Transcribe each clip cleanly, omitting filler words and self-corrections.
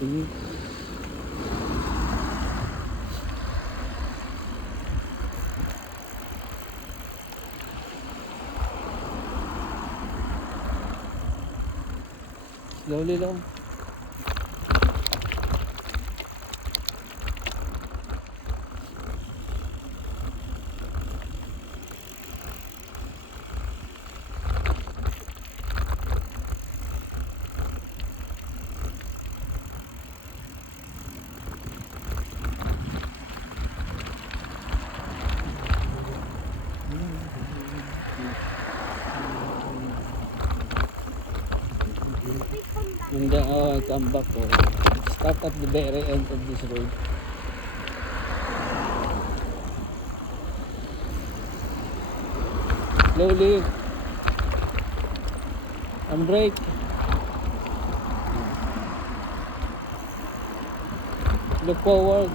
Sige. Slowly lang. And then, I come back. Stop at the very end of this road. Slowly. And brake. Look forward.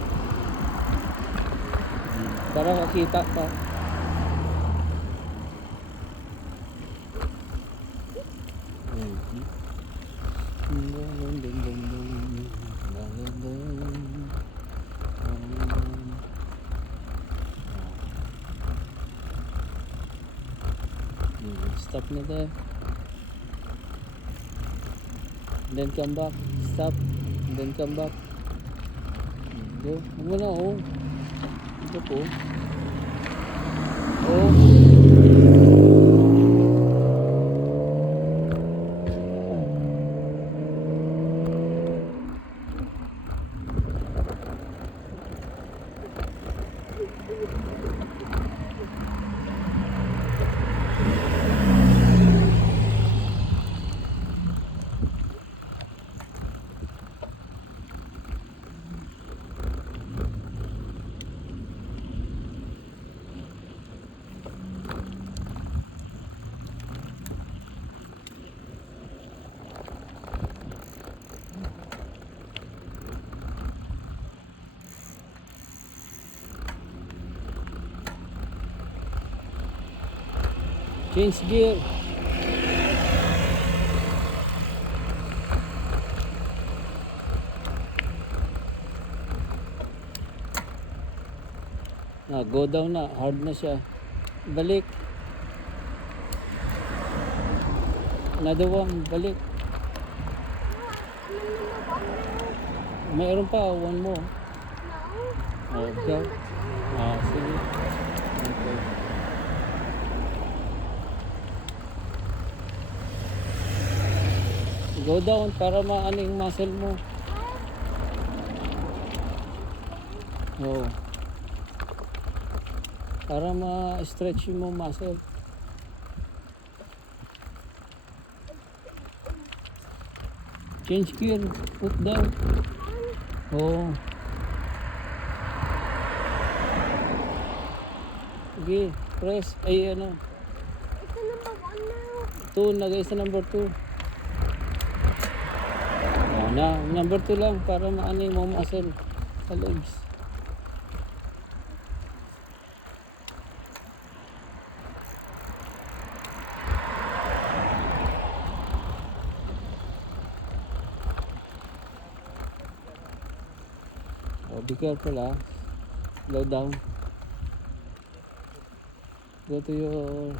Para makita ka. Stop na there. Then come back. Stop. Then come back. Go. Huwag mo na, oh. Ito po. Oh. Change gear. Go down na. Hard na siya. Balik. Another one. Balik. Mayroon pa. One more. Okay. Sige. Okay. Go down para maano yung muscle mo. Oh. Para ma-stretch mo muscle. Change gear. Put down. Oh. Sige. Press. Ay ano. Ito number 1 now. Ito. Nagay sa number 2. Na, number 2 lang para maano yung muscle sa legs. Be careful slow down. Go to your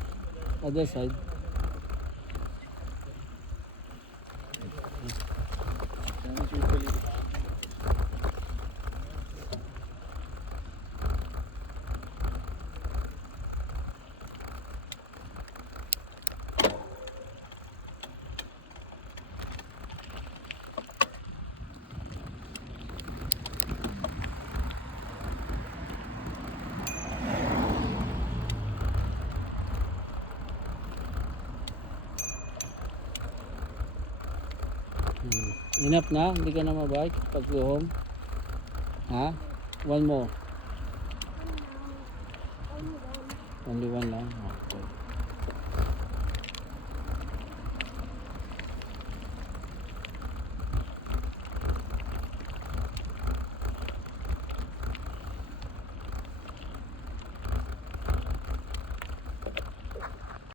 other side. Enough na? Hindi ka na mabike pag go home? Ha? One more? Only one. Only one lang? Okay.